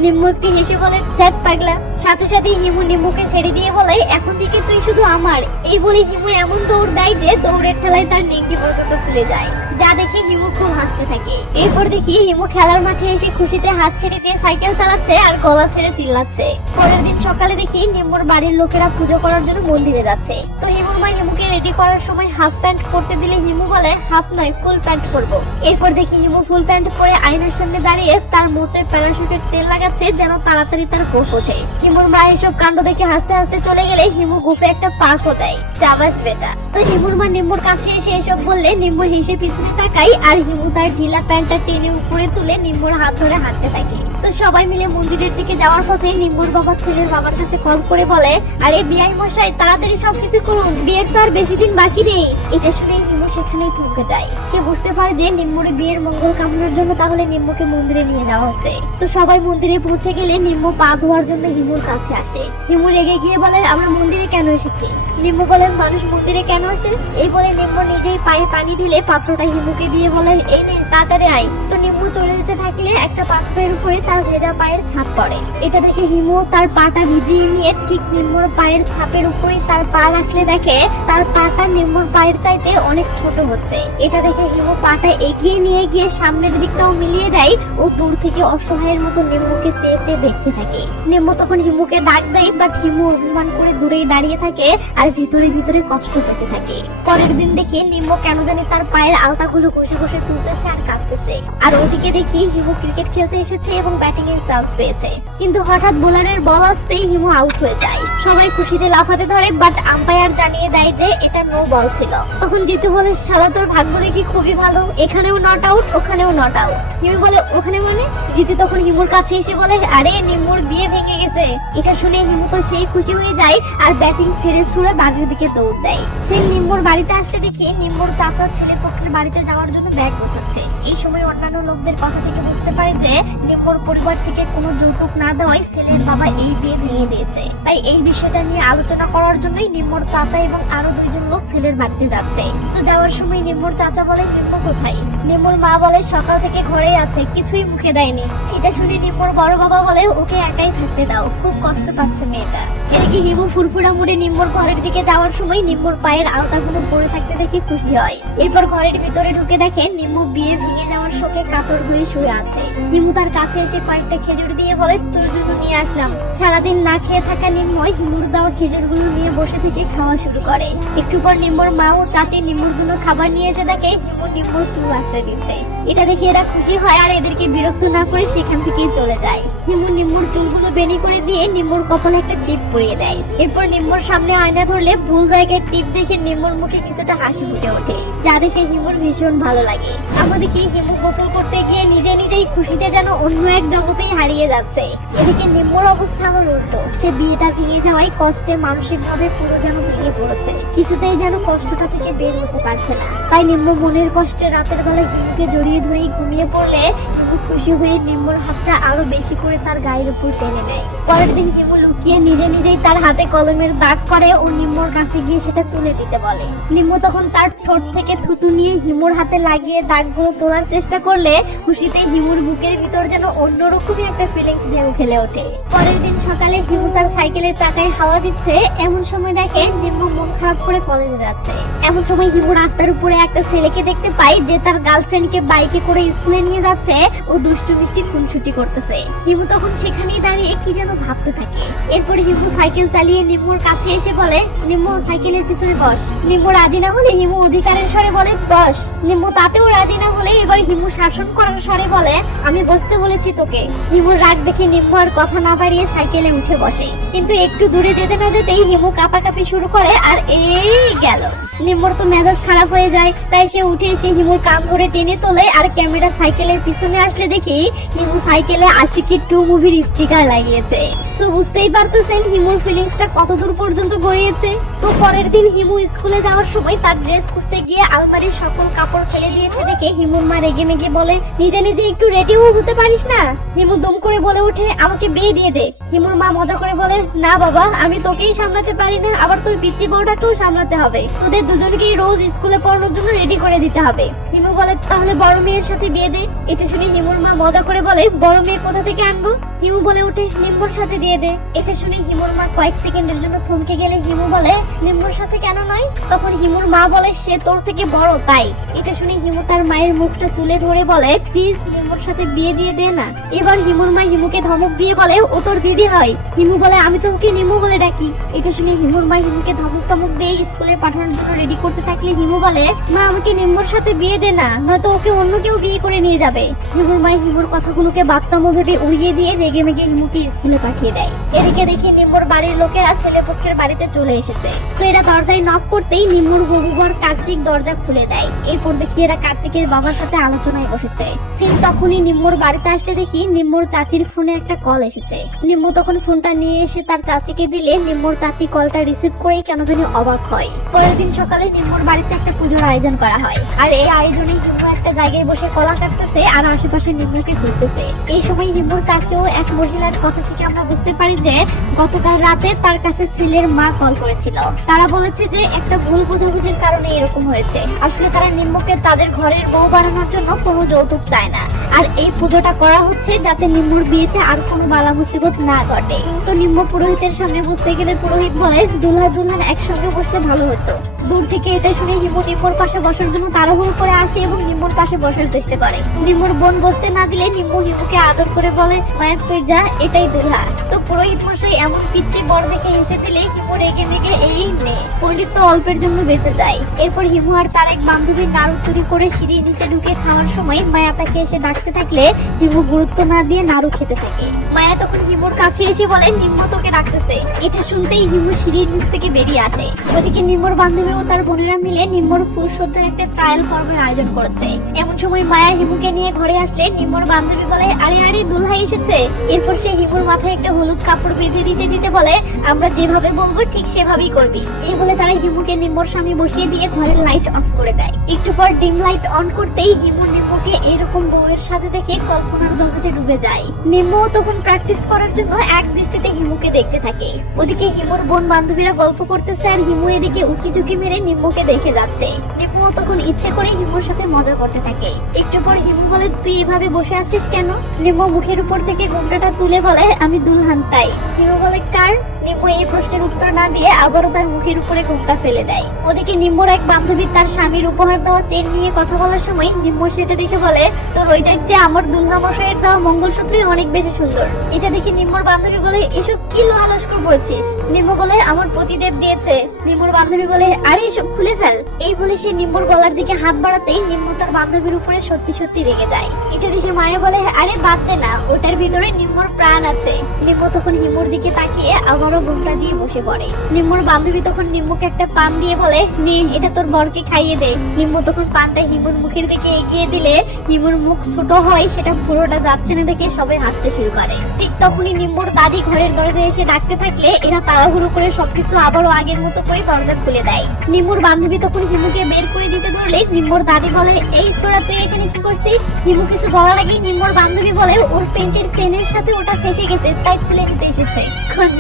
নিম্মু একটু হেসে বলে, ধ্যাৎ পাগলা। সাথে সাথে হিমু নিম্মুকে ছেড়ে দিয়ে বলে, এখন থেকে তুই শুধু আমার। এই বলে হিমু এমন দৌড় দেয় যে দৌড়ের ঠেলায় তার নেংটি পর্যন্ত খুলে যায়, যা দেখে হিমু খুব হাসতে থাকে। এরপর দেখি হিমু খেলার মাঠে এসে খুশিতে হাত ছেড়ে দিয়ে সাইকেল চালাচ্ছে আর গলা ছেড়ে চিল্লাচ্ছে। পরের দিন সকালে দেখি নিম্মুর বাড়ির লোকেরা পুজো করার জন্য মন্দিরে যাচ্ছে। তো হিমুর মা হিমুকে রেডি করার সময় হাফ প্যান্ট পরতে দিলে হিমু বলে, হাফ নয় ফুল প্যান্ট পরবো। এরপর দেখি হিমু ফুল প্যান্ট পরে আয়নার সামনে দাঁড়িয়ে তার মোচে প্যারাশুটের তেল লাগাচ্ছে যেন তাড়াতাড়ি তার গোফ ওঠে। হিমুর মা এসব কাণ্ড দেখে হাসতে হাসতে চলে গেলে হিমু গোফে একটা পাকও দেয়। চাবাস বেটা। তো হিমুর মা নিম্মুর কাছে এসে এসব বললে নিম্মু হেসে পিছনে তাকাই আর হিমু তার ঢিলা প্যান্টটা টেনে উপরে তুলে নিম্মুর হাত ধরে হাঁটতে থাকে। তো সবাই মিলে মন্দিরের দিকে যাওয়ার পথে নিম্মুর বাবা ছেলের বাবার কাছে কল করে বলে, আরে বিআই মশাই তাড়াতাড়ি সবকিছু করুন, বিয়ের তো আর বেশি দিন বাকি নেই। এটা শুনে হিমু সেখানেই থমকে যায়। সে বুঝতে পারে যে নিম্মুর বিয়ের মঙ্গল কামনার জন্য তাহলে নিম্মুকে মন্দিরে নিয়ে যাওয়া হচ্ছে। তো সবাই মন্দিরে পৌঁছে গেলে নিম্মু পা ধোয়ার জন্য হিমুর কাছে আসে। হিমু রেগে গিয়ে বলে, আমরা মন্দিরে কেন এসেছি? নিম্মু বলে, মানুষ মন্দিরে কেন আসে? এই বলে নিম্মু নিজেই পায়ে পানি ঢেলে পাত্রটা হিমুকে দিয়ে বলে, এই নে তাড়াতাড়ি আয়। তো নিম্মু চলে যেতে থাকলে একটা পাত্রের উপরে তার ভেজা পায়ের ছাপ পড়ে। এটা দেখে হিমু তার পাটা ভিজিয়ে নিয়ে ঠিক নিম্মুর পায়ের ছাপের উপরে তার পা রাখলে দেখে তার পাটা নিম্মুর পায়ের চাইতে অনেক ছোট হচ্ছে। এটা দেখে হিমু পাটা এগিয়ে নিয়ে গিয়ে সামনের দিকটাও মিলিয়ে দেয় ও দূর থেকে অসহায়ের মতো নিম্মুকে চেয়ে চেয়ে দেখতে থাকে। নিম্মু তখন হিমুকে ডাক দেয়, বাট হিমু অভিমান করে দূরেই দাঁড়িয়ে থাকে আর ভিতরে ভিতরে কষ্ট পেতে থাকে। পরের দিন দেখি নিম্মু কেন জানি তার পায়ের আলতাগুলো ঘষে ঘষে তুলতেছে আর কাঁদতেছে। আর ওদিকে দেখি হিমু ক্রিকেট খেলতে এসেছে এবং ব্যাটিং এর চান্স পেয়েছে, কিন্তু হঠাৎ বোলারের বল আসতেই হিমু আউট হয়ে যায়। সবাই খুশিতে লাফাতে ধরে, বাট আম্পায়ার জানিয়ে দেয় যে এটা নো বল ছিল। তখন জিতু বলে, শালা তোর ভাগ্য দেখি খুবই ভালো, এখানেও নট আউট ওখানেও নট আউট। হিমু বলে, ওখানে মানে? জিতু তখন হিমুর কাছে এসে বলে, আরে নিম্মুর বিয়ে ভেঙে গেছে। এটা শুনে হিমু তো সেই খুশি হয়ে যায় আর ব্যাটিং ছেড়ে ছুড়ে বাড়ির দিকে দৌড় দেয়। সে নিম্মুর বাড়িতে আসলে দেখি নিম্মুর চাচার ছেলে পক্ষের বাড়িতে যাওয়ার জন্য ব্যাগ গোছাচ্ছে। এই সময় অন্যান্য লোকদের কথা থেকে বুঝতে পারে যে নিম্মুর পরিবার থেকে কোনো যৌতুক না দেওয়ায় ছেলের বাবা এই বিয়ে ভেঙে দিয়েছে। তাই এই বিষয়টা নিয়ে আলোচনা করার জন্যই নিম্মুর চাচা এবং আরো দুইজন লোক ছেলের বাড়িতে যাচ্ছে। তো যাওয়ার সময় নিম্মুর চাচা বলে, নিম্মু কোথায়? নিম্মুর মা বলে, সকাল থেকে ঘরেই আছে, কিছুই মুখে দেয়নি। এটা শুনে নিম্মুর বড় বাবা বলে, ওকে একাই থাকতে দাও, খুব কষ্ট পাচ্ছে মেয়েটা। এদিকে হিমু ফুরফুরা মুড়ে নিম্মুর ঘরের দিকে যাওয়ার সময় নিম্মুর পায়ের আলতাগুলো পড়ে থাকতে দেখে খুশি হয়। এরপর ঘরের ভিতরে ঢুকে দেখে নিম্মু বিয়ে ভেঙে যাওয়ার শোকে কাতর হয়ে শুয়ে আছে। নিম্মু তার কাছে এসে কয়েকটা খেজুর দিয়ে বলে, তোর জন্য নিয়ে আসলাম। সারাদিন না খেয়ে থাকা নিম্মু হিমুর দেওয়া খেজুরগুলো নিয়ে বসে থেকে খাওয়া শুরু করে। একটু পর নিম্মুর মা ও চাচি নিম্মুর জন্য খাবার নিয়ে এসে দেখে হিমু নিম্মুর চুল আশ্রয় দিচ্ছে। এটা দেখে এরা খুশি হয় আর এদেরকে বিরক্ত না করে সেখান থেকেই চলে যায়। হিমু নিম্মুর চুলগুলো বেনি করে দিয়ে নিম্মুর কপালে একটা টিপ পরিয়ে দেয়। এরপর নিম্মুর সামনে আয়না ধরলে ভুল জায়গায় টিপ দেখে নিম্মুর মুখে কিছুটা হাসি ফুটে ওঠে, যা দেখে হিমুর ভীষণ ভালো লাগে। আমরা দেখি হিমু গোসল করতে গিয়ে নিজে নিজেই খুশিতে যেন অন্য এক জগতেই হারিয়ে যাচ্ছে। এদিকে নিম্মুর অবস্থা আমার উল্টো, সে বিয়েটা ভেঙে যাওয়ায় কষ্টে মানসিক ভাবে পুরো যেন ভেঙে পড়েছে, কিছুতেই যেন কষ্টটা থেকে বের হতে পারছে না। তাই নিম্মু মনের কষ্টে রাতের বেলা হিমুকে জড়িয়ে ধরেই ঘুমিয়ে পড়লে হিমু খুশি হয়ে নিম্মুর হাতটা আরো বেশি করে তার গায়ের উপর টেনে নেয়। পরের দিন হিমু লুকিয়ে নিজে নিজেই তার হাতে কলমের দাগ করে ও নিম্মুর কাছে গিয়ে সেটা তুলে দিতে বলে। নিম্মু তখন তার ঠোঁট থেকে থুতু নিয়ে হিমুর হাতে লাগিয়ে দাগগুলো তোলার চেষ্টা করলে খুশিতে হিমুর বুকের ভিতর যেন অন্যরকমই একটা ফিলিংস ঢেউ খেলে ওঠে। পরের দিন সকালে হিমু তার সাইকেলের চাকায় হাওয়া দিচ্ছে, এমন সময় দেখে নিম্মু মন খারাপ করে কলেজে যাচ্ছে। এমন সময় হিমু রাস্তার উপরে একটা ছেলেকে দেখতে পাই যে তার গার্লফ্রেন্ডকে বাইকে করে স্কুলে নিয়ে যাচ্ছে ও দুষ্টু মিষ্টি খুনসুটি করতেছে। হিমু তখন সেখানেই দাঁড়িয়ে কি যেন ভাবতে থাকে। এরপরে হিমু সাইকেল চালিয়ে নিম্মুর কাছে এসে বলে, নিম্মু সাইকেলের পিছনে বস। নিম্মু রাজি না হলে হিমু অধিকারের স্বরে বলে, বস। নিম্মু তাতেও রাজি না হলে এবার হিমু শাসন করার স্বরে বলে, আমি বসতে বলেছি তোকে। হিমুর রাগ দেখে নিম্মু আর কথা না বাড়িয়ে সাইকেলে উঠে বসে, কিন্তু একটু দূরে যেতে না যেতেই হিমু কাঁপাকাঁপি শুরু করে আর এই গেল। নিম্মুর তো মেজাজ খারাপ হয়ে যায়, তাই সে উঠে এসে হিমুর কান ধরে টেনে তোলে আর ক্যামেরা সাইকেলের পিছনে আসলে দেখি হিমু সাইকেলে আশিকি 2 মুভির স্টিকার লাগিয়েছে। সো বুঝতেই পারতেছেন হিমুর ফিলিংসটা কতদূর পর্যন্ত গড়িয়েছে। তো পরের দিন হিমু স্কুলে যাওয়ার সময় তার ড্রেস খুঁজতে গিয়ে আলমারির সকল কাপড় ফেলে দিয়েছে দেখে হিমুর মা রেগে মেগে বলে, নিজে নিজে একটু রেডিও হতে পারিস না? হিমু দম করে বলে ওঠে, আমাকে বিয়ে দিয়ে দে। হিমুর মা মজা করে বলে, না বাবা, আমি তোকেই সামলাতে পারি না, আবার তোর পিচ্চি বউটাকেও সামলাতে হবে, তোদের দুজনকেই রোজ স্কুলে পড়ানোর জন্য রেডি করে দিতে হবে। হিমু বলে, তাহলে বড় মেয়ের সাথে বিয়ে দে। এটা শুনে হিমুর মা মজা করে বলে, বড় মেয়ে কোথা থেকে আনবো? হিমু বলে ওঠে, নিম্মুর সাথে দিয়ে দে। এটা শুনে হিমুর মা কয়েক সেকেন্ডের জন্য থমকে গেলে হিমু বলে, নিম্মুর সাথে কেন নয়? তখন হিমুর মা বলে, সে তোর থেকে বড় তাই। এটা শুনে হিমু তার মায়ের মুখটা তুলে ধরে বলে, প্লিজ নিম্মুর সাথে বিয়ে দিয়ে দে না। এবার হিমুর মা হিমুকে ধমক দিয়ে বলে, ও তোর দিদি হয়। হিমু বলে, আমি তো ওকে নিম্মু বলে ডাকি। এটা শুনে হিমুর মা হিমুকে ধমক টমক দিয়ে স্কুলে পাঠানোর জন্য রেডি করতে থাকলে হিমু বলে, মা আমাকে নিম্মুর সাথে বিয়ে দে না, নয়তো ওকে অন্য কেউ বিয়ে করে নিয়ে যাবে। হিমুর মা হিমুর কথাগুলোকে বাচ্চামো ভেবে উড়িয়ে দিয়ে রেগে মেগে হিমুকে স্কুলে পাঠিয়ে দেয়। এদিকে দেখি নিম্মুর বাড়ির লোকেরা ছেলেপক্ষের বাড়িতে চলে এসেছে। তো এরা দরজায় নক করতেই নিম্মুর হবু বর কার্তিক দরজা খুলে দেয়। এরপর দেখি এরা কার্তিকের বাবার সাথে আলোচনায় বসেছে। সিন তখনই নিম্মুর বাড়িতে আসলে দেখি নিম্মুর চাচির ফোনে একটা কল এসেছে। নিম্মু তখন ফোনটা নিয়ে এসে তার চাচিকে দিলে নিম্মুর চাচি কলটা রিসিভ করেই কেন জানি অবাক হয়। পরের দিন সকালে নিম্মুর বাড়িতে একটা পুজোর আয়োজন করা হয়, আর এই আয়োজনে হিমু একটা জায়গায় বসে কলা কাটতেছে আর আশেপাশে নিম্মুকে খুঁজতেছে। এই সময় হিমুর কাছেও এক মহিলার কথা থেকে আমরা বুঝতে পারি যে গতকাল রাতে তার কাছে ছেলের মা কল করেছিল। তারা বলেছে যে একটা ভুল বোঝাবুঝির কারণে এরকম হয়েছে। আসলে তারা নিম্মুকে তাদের ঘরের বউ বানানোর জন্য কোনো যৌতুক চায় না, আর এই পুজোটা করা হচ্ছে যাতে নিম্মুর বিয়েতে আর কোনো বালা মুসিবত না ঘটে। তো নিম্মু পুরোহিতের সামনে বসতে গেলে পুরোহিত বলে, দুলহা দুলহান একসঙ্গে বসলে ভালো হতো। দূর থেকে এটা শুনে হিমু নিম্মুর পাশে বসার জন্য তাড়াহুড়ো করে আসে এবং নিম্মুর পাশে বসার চেষ্টা করে। নিম্মুর বোন বসতে না দিলে নিম্মু হিমুকে আদর করে বলে, মায়ের তুই যা, এটাই দুলহা। তো পুরোহিত মশাই এমন পিচ্ছি বর দেখে হেসে দিলে হিমু রেগে মেগে এই নে। পণ্ডিত তো অল্পের জন্য বেঁচে যায়। এরপর হিমু আর তার এক বান্ধবীর নাড়ু চুরি করে সিঁড়ির নিচে ঢুকে খাওয়ার সময় মায়া তাকে এসে ডাকতে থাকলে হিমু গুরুত্ব না দিয়ে নাড়ু খেতে থাকে। মায়া তখন হিমুর কাছে এসে বলে, নিম্মু তোকে ডাকতেছে। এটা শুনতেই হিমু সিঁড়ির নিচ থেকে বেরিয়ে আসে। ওদিকে নিম্মুর বান্ধবী ও তার বোনেরা মিলে নিম্মুর ফুলসজ্জার একটা ট্রায়াল পর্বের আয়োজন করেছে। এমন সময় মায়া হিমুকে নিয়ে ঘরে আসলে নিম্মুর বান্ধবী বলে, আরে আরে দুলহা এসেছে। এরপর সে হিমুর মাথায় একটা হলুদ কাপড় বেঁধে দিতে দিতে বলে, আমরা যেভাবে বলবো ঠিক সেভাবেই করবি। এই বলে তারা হিমুকে নিম্মুর সামনে বসিয়ে দিয়ে ঘরের লাইট অফ করে দেয়। একটু পর ডিম লাইট অন করতেই হিমু নিম্মুকে এরকম বউয়ের সাথে দেখে কল্পনার জগতে ডুবে যায়। নিম্মু তখন প্র্যাকটিস করার জন্য এক দৃষ্টিতে হিমুকে দেখতে থাকে। ওদিকে হিমুর বোন বান্ধবীরা গল্প করতেছে আর হিমু এদিকে উকি ঝুঁকি মেরে নিম্মুকে দেখে যাচ্ছে। নিম্মু তখন ইচ্ছে করে হিমুর সাথে মজা করতে থাকে। একটু পর হিমু বলে, তুই এভাবে বসে আছিস কেন? নিম্মু মুখের উপর থেকে ঘোমটাটা তুলে বলে, আমি দুলহান তাই। হিমু বলে, কার? নিম্ম এই প্রশ্নের উত্তর না দিয়ে আবারও তার মুখের উপরে ঘোমটা ফেলে দেয়। ওদিকে নিম্মর এক বান্ধবী তার স্বামীর উপহার দেওয়া চেন নিয়ে কথা বলার সময় নিম্ম সেটা দেখে বলে, তোর ওইটার চেয়ে আমার দুলহা মশাইয়ের দেওয়া মঙ্গলসূত্রই অনেক বেশি সুন্দর। এটা দেখে নিম্মর বান্ধবী বলে, এসব কি লোহালস্কর বলছিস? নিম্ম বলে, আমার পতিদেব দিয়েছে। নিম্মর বান্ধবী বলে, আরে এসব খুলে ফেল। এই বলে সে নিম্মর গলার দিকে হাত বাড়াতেই নিম্ম তার বান্ধবীর উপরে সত্যি সত্যি রেগে যায়। এটা দেখে মায়া বলে, আরে বাদ দে না, ওটার ভিতরে নিম্মর প্রাণ আছে। নিম্ম তখন হিমুর দিকে তাকিয়ে আবারও ঘোমটা দিয়ে বসে পড়ে। নিম্মর বান্ধবী তখন নিম্মকে একটা পান দিয়ে বলে, নে এটা তোর বরকে খাইয়ে দে। নিম্ম তখন পানটা হিমুর মুখের দিকে এগিয়ে দিলে হিমুর মুখ ছোট হয়, সেটা পুরোটা যাচ্ছে না দেখে সবাই হাসতে শুরু করে। ঠিক তখনই নিম্মর দাদি ঘরের দরজায় এসে ডাকতে থাকলে এরা তাড়াহুড়ো করে সবকিছু আবারও আগের মতো করে দরজা খুলে দেয়। নিম্মর বান্ধবী তখন হিমুকে বের করে দিতে ধরলে নিম্মর দাদি বলে, এই ছোড়া তুই এখানে কি করছিস? হিমু কিছু বলার আগেই নিম্মর বান্ধবী বলে, ওর প্যান্টের চেনের সাথে ওটা ফেসে গেছে, তাই খুলে নিতে এসেছে।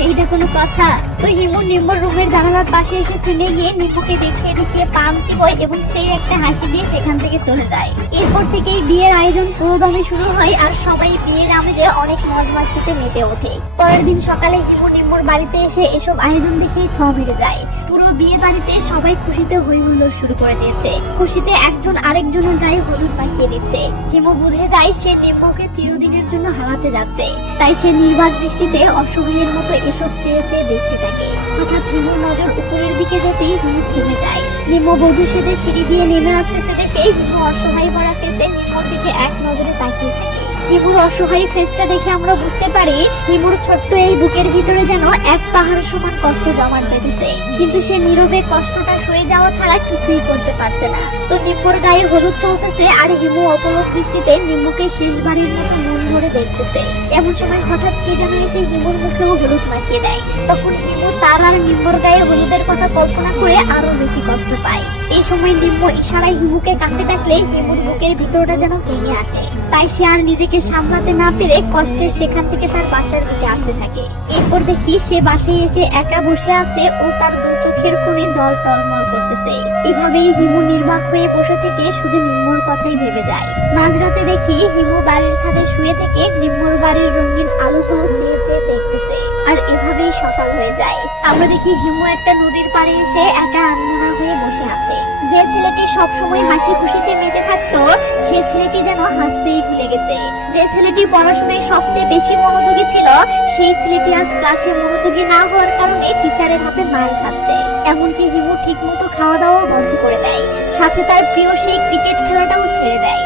এইটা কোনো কথা? তো হিমু নিম্মর রুমের জানালার পাশে এসে থেমে গিয়ে নিম্মকে দেখিয়ে দেখিয়ে পান চিবোয় এবং সেই একটা হাসি দিয়ে সেখান থেকে চলে যায়। এরপর থেকেই বিয়ের আয়োজন পুরো দমে শুরু হয় আর সবাই বিয়ের আমেজে অনেক মজ মাস্তিতে মেতে ওঠে। পরের দিন সকালে হিমু নিম্মর বাড়িতে এসে এসব আয়োজন দেখেই থ মেরে যায়। পুরো বিয়ে বাড়িতে সবাই খুশিতে হই হুল্লোড় শুরু করে দিয়েছে। খুশিতে একজন আরেকজনের গায়ে হলুদ মাখিয়ে দিচ্ছে। হিমু বুঝে যায় সে নিম্মকে চিরদিনের জন্য হারাতে যাচ্ছে, তাই সে নির্বাক দৃষ্টিতে অসহায়ের মতো এসব চেয়ে চেয়ে দেখতে থাকে। হঠাৎ হিমুর নজর উপরের দিকে যেতেই হিমু থেমে যায়। নিম্ম বধূ সেজে সিঁড়ি দিয়ে নেমে আসতেছে দেখে হিমু অসহায় ভরা ফেসে নিম্মর দিকে এক নজরে তাকিয়ে থাকে। হিমুর অসহায় ফেসটা দেখে আমরা বুঝতে পারি হিমুর ছোট্ট এই বুকের ভিতরে যেন এক পাহাড় সমান কষ্ট জমাট বেঁধেছে, কিন্তু সে নীরবে কষ্টটা সয়ে যাওয়া ছাড়া কিছুই করতে পারছে না। তো নিম্মর গায়ে হলুদ চলতেছে আর হিমু অপলক দৃষ্টিতে নিম্মকে শেষবারের মতো মন ভরে দেখতেছে। এমন সময় হঠাৎ কে যেন এসে হিমুর মুখেও হলুদ মাখিয়ে দেয়। তখন হিমু তার আর নিম্মর গায়ে হলুদের কথা কল্পনা করে আরো বেশি কষ্ট পায়। এই সময় নিম্ম ইশারায় হিমুকে কাছে ডাকলে হিমুর বুকের ভিতরটা যেন ভেঙে আসে, তাই সে আর নিজেকে সামলাতে না পেরে কষ্টের সেখান থেকে তার বাসার দিকে আসতে থাকে। এরপর দেখি সে বাসায় এসে একা বসে আছে ও তার দু চোখের কোণে জল টলমল করতেছে। এভাবেই হিমু নির্বাক হয়ে বসে থেকে শুধু নিম্মর কথাই ভেবে যায়। মাঝরাতে দেখি হিমু বাড়ির ছাদে শুয়ে থেকে নিম্মর বাড়ির রঙিন আলোগুলো চেয়ে চেয়ে দেখতেছে। আর এভাবেই সকাল হয়ে যায়। আমরা দেখি হিমু একটা নদীর পাড়ে এসে একা আনমনা হয়ে বসে আছে। যে ছেলেটি সবসময় হাসি খুশিতে মেতে থাকতো সে ছেলেটি যেন হাসতেই ভুলে গেছে। যে ছেলেটি পড়াশোনায় সবচেয়ে বেশি মনোযোগী ছিল সেই ছেলেটি আজ ক্লাসে মনোযোগী না হওয়ার কারণে টিচারের হাতে মার খাচ্ছে। এমনকি হিমু ঠিক মতো খাওয়া দাওয়া বন্ধ করে দেয়, সাথে তার প্রিয় সেই ক্রিকেট খেলাটাও ছেড়ে দেয়।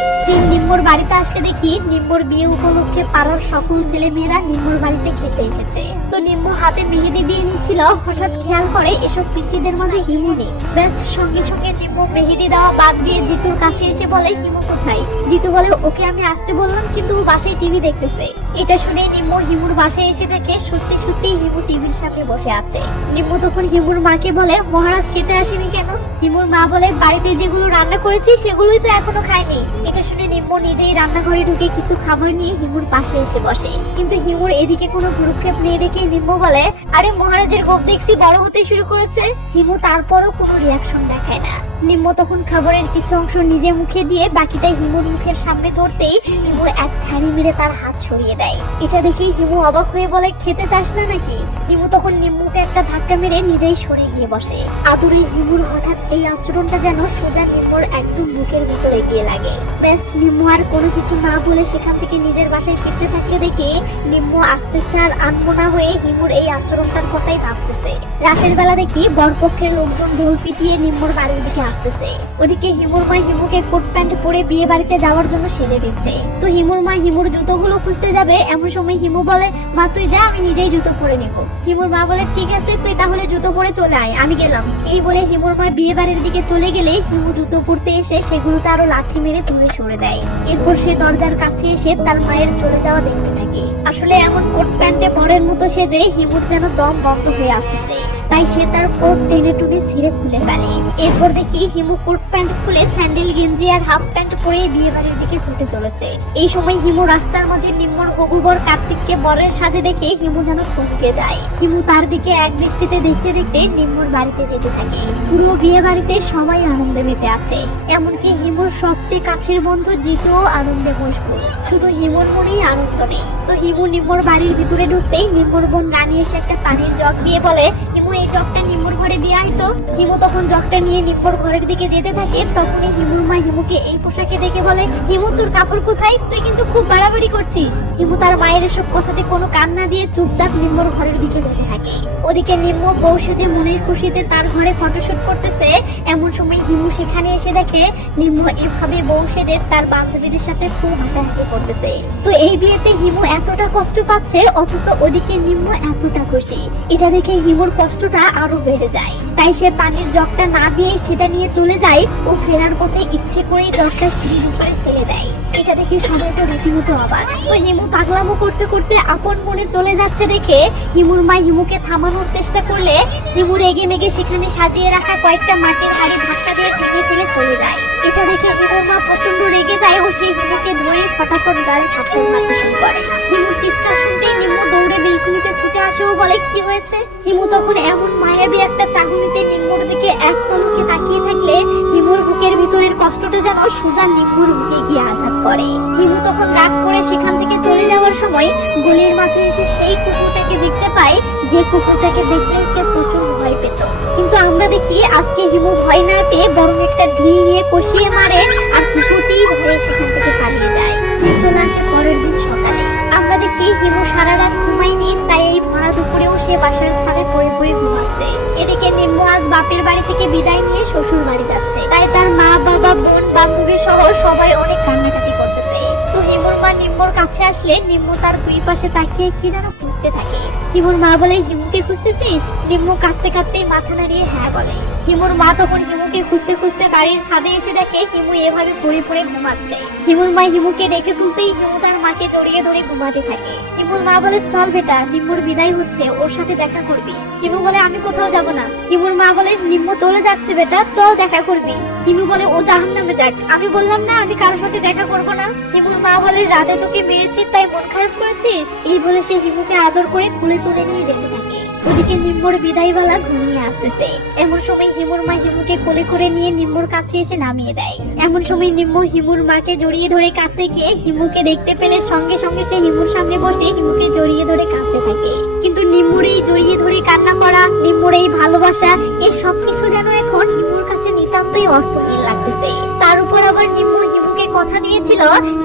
নিম্মর বাড়িতে আসতে দেখি নিম্মর বিয়ে উপলক্ষে পাড়ার সকল ছেলে মেয়েরা নিম্মর বাড়িতে খেতে এসেছে। তো নিম্ম হাতে মেহেদি দিয়ে নিচ্ছিল, হঠাৎ খেয়াল করে এসব পিচ্চিদের মাঝে হিমু নেই। ব্যাস সঙ্গে সঙ্গে নিম্ম মেহেদি দেওয়া বাদ দিয়ে জিতুর কাছে এসে বলে, হিমু কোথায়? জিতু বলে, ওকে আমি আসতে বললাম কিন্তু ও বাসায় টিভি দেখতেছে। এটা শুনে নিম্ম হিমুর বাসায় এসে দেখে সত্যি সত্যি হিমু টিভির সামনে বসে আছে। নিম্ম তখন হিমুর মাকে বলে, মহারাজ খেতে আসেনি কেন? হিমুর মা বলে, বাড়িতে যেগুলো রান্না করেছি সেগুলোই তো এখনো খায়নি। এটা শুনে নিম্ম নিজেই রান্নাঘরে ঢুকে কিছু খাবার নিয়ে হিমুর পাশে এসে বসে, কিন্তু হিমুর এদিকে কোনো ভ্রুক্ষেপ নেই দেখে নিম্ম বলে, আরে মহারাজের গোপ দেখছি বড় হতে শুরু করেছে। হিমু তারপরও কোনো রিয়াকশন দেখায় না। নিম্ম তখন খাবারের কিছু অংশ নিজে মুখে দিয়ে বাকিটা হিমুর মুখের সামনে ধরতেই হিমুর এক ছাড়ি মেরে তার হাত সরিয়ে দেয়। এটা দেখেই হিমু অবাক হয়ে বলে, খেতে চাস না নাকি? হিমু তখন নিম্মুকে একটা ধাক্কা মেরে নিজেই সরে গিয়ে বসে। আদুরে হিমুর হঠাৎ এই আচরণটা যেন সোজা নিম্মুর একদম বুকের ভিতরে গিয়ে লাগে। ব্যাস নিম্মু আর কোনো কিছু না বলে সেখান থেকে নিজের বাসায় ফিরতে থাকতে দেখে নিম্মু আসতেছে আর আনমনা হয়ে হিমুর এই আচরণটার কথাই ভাবতেছে। রাতের বেলা দেখি বরপক্ষের লোকজন ঢোল পিটিয়ে নিম্মুর বাড়ির দিকে আসতেছে। ওদিকে হিমুর মা হিমুকে কোট প্যান্ট পরে বিয়ে বাড়িতে যাওয়ার জন্য সেজে দিচ্ছে। তো হিমুর মা হিমুর জুতোগুলো খুঁজতে যাবে, এমন সময় হিমু বলে, মা তুই যা, আমি নিজেই জুতো পরে নিব। হিমুর মা বলে, ঠিক আছে তুই তাহলে জুতো পরে চলে আয়, আমি গেলাম। এই বলে হিমুর মা বিয়ে বাড়ির দিকে চলে গেলে হিমু জুতো পরতে এসে সেগুলোতে আরো লাঠি মেরে দূরে সরে দেয়। এরপর সে দরজার কাছে এসে তার মায়ের চলে যাওয়া দেখতে থাকে। আসলে এমন কোট প্যান্টে পরের মতো সেজে হিমুর যেন দম বন্ধ হয়ে আসতেছে, তাই সে তার কোট টেনে টুনে ছিঁড়ে খুলে ফেলে। এরপর দেখি হিমু কোট প্যান্ট খুলে স্যান্ডেল গেঞ্জি আর হাফ প্যান্ট পরে বিয়ে বাড়ির দিকে ছুটে চলেছে। এই সময় হিমু রাস্তার মাঝে নিম্মর হবু বর কার্তিককে বরের সাজে দেখে হিমু যেন থমকে যায়। হিমু তার দিকে এক দৃষ্টিতে দেখতে দেখতে নিম্মর বাড়িতে যেতে থাকে। পুরো বিয়ে বাড়িতে সবাই আনন্দে মেতে আছে, এমনকি হিমুর সবচেয়ে কাছের বন্ধু জিতুও আনন্দে মশগুল। শুধু হিমুর মনেই আনন্দ নেই। তো হিমু নিম্মর বাড়ির ভিতরে ঢুকতেই নিম্মর বোন রানী এসে একটা পানির জগ দিয়ে বলে, হিমু এই জগটা নিম্মর ঘরে দিয়ে আয় তো। হিমু তখন জগটা নিয়ে নিম্মর ঘরের দিকে যেতে থাকে। তখনই হিমুর মা হিমুকে এই পোশাকে দেখে বলে, হিমু তোর কাপড় কোথায়? তুই কিন্তু খুব বাড়াবাড়ি করছিস। হিমু তার মায়ের এসব কথাতে কোনো কান না দিয়ে চুপচাপ নিম্মর ঘরের দিকে যেতে থাকে। ওদিকে নিম্মু বউ সেজে মনের খুশিতে তার ঘরে ফটোশুট করতেছে। এমন সময় হিমু সেখানে এসে দেখে নিম্মু এভাবে বউ সেজে তার বান্ধবীদের সাথে খুব হাসাহাসি করতেছে। তো এই বিয়েতে হিমু এতটা কষ্ট পাচ্ছে, অথচ ওদিকে নিম্মু এতটা খুশি। এটা দেখে হিমুর কষ্টটা আরো বেড়ে যায়। তাই সে পানির জগটা না দিয়ে সেটা নিয়ে চলে যায় ও ফেরার পথে ইচ্ছে করে জগটা সিঁড়ির উপরে ফেলে দেয়। এটা দেখে সবাই তো রীতিমতো অবাক। তো হিমু পাগলামো করতে করতে আপন মনে চলে যাচ্ছে দেখে হিমুর মা হিমুকে থামানোর চেষ্টা করলে হিমু রেগে মেগে সেখানে সাজিয়ে রাখা কয়েকটা মাটির হাড়ি ধাক্কা দিয়ে ভেঙে ফেলে চলে যায়। এটা দেখে হিমুর মা প্রচন্ড রেগে যায় ও সেই হিমুকে ধরে ফটাফট গালে থাপ্পড় মারতে শুরু করে। হিমুর চিৎকার শুনতেই নিম্মু দৌড়ে বেলকুনিতে ছুটে আসে ও বলে, কি হয়েছে? হিমু তখন এমন মায়াবী একটা চাকুনিতে নিম্মুর দিকে এক পলকে তাকিয়ে থাকলে হিমুর বুকের ভিতরের কষ্টটা যেন সোজা নিম্মুর বুকে গিয়ে আঘাত করে। হিমু তখন রাগ করে সেখান থেকে চলে যাওয়ার সময় গলির মাঝে এসে সেই কুকুরটাকে দেখতে পায়, যে কুকুরটাকে দেখলে সে প্রচুর ভয় পেত। কিন্তু আমরা দেখি আজকে হিমু ভয় না পেয়ে বরং একটা ঢিল নিয়ে কষিয়ে মারে আর কুকুরটি ভয়ে সেখান থেকে পালিয়ে যায়। সে চলে আসে পরের দিন সকালে। আমরা দেখি হিমু সারা রাত ঘুমায়নি, তাই এই ভরা দুপুরেও সে বাসার ছাদে পড়ে পড়ে ঘুমাচ্ছে। এদিকে নিম্মু আজ বাপের বাড়ি থেকে বিদায় নিয়ে শ্বশুর বাড়ি যাচ্ছে, তাই তার মা বাবা বোন বান্ধবী সহ সবাই অনেক কান্নাকাটি করতেছে। তো হিমুর মা নিম্মুর কাছে আসলে নিম্মু তার দুই পাশে তাকিয়ে কি যেন খুঁজতে থাকে। হিমুর মা বলে, হিমুকে খুঁজতেছিস? নিম্মু কাঁদতে কাঁদতে মাথা নাড়িয়ে হ্যাঁ বলে। হিমুর মা তখন হিমুকে খুঁজতে খুঁজতে বাড়ির ছাদে এসে দেখে হিমু এভাবে পড়ে পড়ে ঘুমাচ্ছে। হিমুর মা হিমুকে ডেকে তুলতেই হিমু তার মাকে জড়িয়ে ধরে ঘুমাতে থাকে। হিমুর মা বলে, চল বেটা, নিম্মুর বিদায় হচ্ছে, ওর সাথে দেখা করবি। হিমু বলে, আমি কোথাও যাব না। হিমুর মা বলে, নিম্মু চলে যাচ্ছে বেটা, চল দেখা করবি। হিমু বলে, ও জাহান্নামে যাক, আমি বললাম না আমি কারোর সাথে দেখা করব না। হিমুর মা বলে, রাতে তোকে মেরেছি তাই মন খারাপ করেছিস? এই বলে সে হিমুকে আদর করে কোলে তুলে নিয়ে যেতে থাকে। ওদিকে নিম্মুর বিদায়বেলা ঘুমিয়ে আসতেছে। এমন সময় হিমুর মা হিমুকে কোলে করে নিয়ে নিম্মুর কাছে এসে নামিয়ে দেয়। এমন সময় নিম্মু হিমুর মাকে জড়িয়ে ধরে কাঁদতে গিয়ে হিমুকে দেখতে পেলে সঙ্গে সঙ্গে সে হিমুর সামনে বসে হিমুকে জড়িয়ে ধরে কাঁদতে থাকে। কিন্তু নিম্মুর এই জড়িয়ে ধরে কান্না করা, নিম্মুর এই ভালোবাসা, এই সবকিছু যেন এখন হিমুর কাছে নিতান্তই অর্থহীন লাগতেছে। তার উপর আবার নিম্মু হিমুকে কথা দিয়েছিল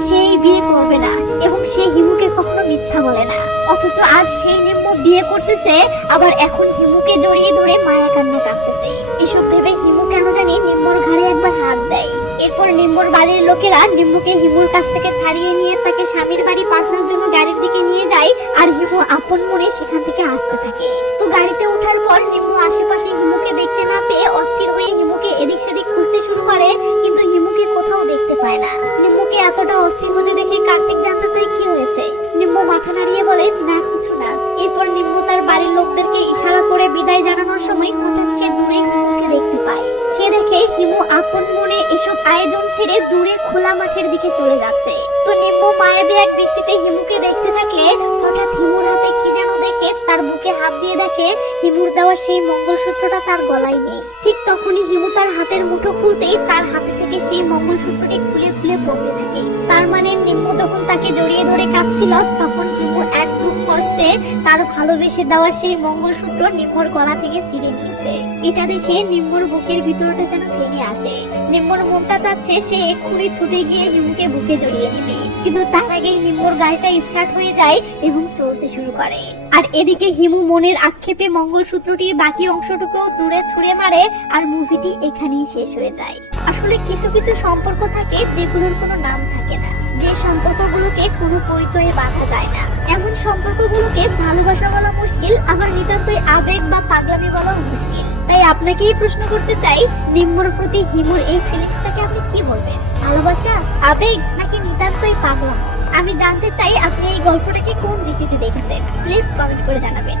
সেই বিয়ে করবে না এবং সে হিমুকে কখনো মিথ্যা বলে না, অথচ আজ সেই নিম্মু বিয়ে করতেছে, আবার এখন হিমুকে জড়িয়ে ধরে মায়া কান্না কাঁদতেছে। এসব ভেবে হিমু কেন জানি নিম্মুর ঘাড়ে একবার হাত দেয়। এরপর নিম্মুর বাড়ির লোকেরা নিম্মুকে হিমুর কাছ থেকে ছাড়িয়ে নিয়ে তাকে স্বামীর বাড়ি পাঠানোর জন্য গাড়ির দিকে নিয়ে যায় আর হিমু আপন মনে সেখান থেকে আসতে থাকে। তো গাড়িতে ওঠার পর নিম্মু আশেপাশে হিমুকে দেখতে না পেয়ে অস্থির হয়ে হিমুকে এদিক সেদিক খুঁজতে শুরু করে, কিন্তু হিমুকে কোথাও দেখতে পায় না। নিম্মুকে এতটা অস্থির হতে দেখে কার্তিক জানতে চায় কি হয়েছে। নিম্মু মাথা নাড়িয়ে বলে, না কিছু না। এরপর নিম্মু তার বাড়ির লোকদেরকে ইশারা করে বিদায় জানানোর সময় হঠাৎ সে দূরে হিমুকে দেখতে পায়। সে দেখে হিমু আপন মনে এসব আয়োজন ছেড়ে দূরে খোলা মাঠের দিকে চলে যাচ্ছে। তো নিম্মু মায়াবী এক দৃষ্টিতে হিমুকে দেখতে থাকলে হঠাৎ হিমুর হাতে কি যেন দেখে তার বুকে হাত দিয়ে দেখে হিমুর দেওয়া সেই মঙ্গলসূত্রটা তার গলায় নেই। ঠিক তখনই হিমু তার হাতের মুঠো খুলতেই তার হাতে থেকে সেই মঙ্গলসূত্রটি খুলে খুলে পড়তে থাকে। তার মানে নিম্মু যখন তাকে জড়িয়ে ধরে কাঁদছিল তখন হিমু এক বুক কষ্টে তার ভালোবেসে দেওয়া সেই মঙ্গলসূত্র নিম্মুর গলা থেকে ছিঁড়ে নিয়েছে। এটা দেখে নিম্মুর বুকের ভিতরটা যেন ভেঙে আসে। নিম্মুর মনটা চাচ্ছে সে এক্ষুনি ছুটে গিয়ে হিমুকে বুকে জড়িয়ে নেবে, কিন্তু তার আগেই নিম্মুর গাড়িটা স্টার্ট হয়ে যায় এবং চলতে শুরু করে। আর এদিকে হিমু মনের আক্ষেপে মঙ্গলসূত্রটির বাকি অংশটুকু দূরে ছুঁড়ে মারে আর মুভিটি এখানেই শেষ হয়ে যায়। আসলে কিছু কিছু সম্পর্ক থাকে যেগুলোর কোনো নাম থাকে না, যে সম্পর্কগুলোকে কোনো পরিচয়ে বাঁধা যায় না। এমন সম্পর্কগুলোকে ভালোবাসা বলা মুশকিল, আবার নিতান্তই আবেগ বা পাগলামি বলা মুশকিল। তাই আপনাকেই প্রশ্ন করতে চাই, নিম্মুর প্রতি হিমুর এই ফিলিংসটাকে আপনি কি বলবেন? ভালোবাসা, আবেগ, নাকি নিতান্তই পাগলামি? আমি জানতে চাই আপনি এই গল্পটাকে কোন দৃষ্টিতে দেখেছেন। প্লিজ কমেন্ট করে জানাবেন।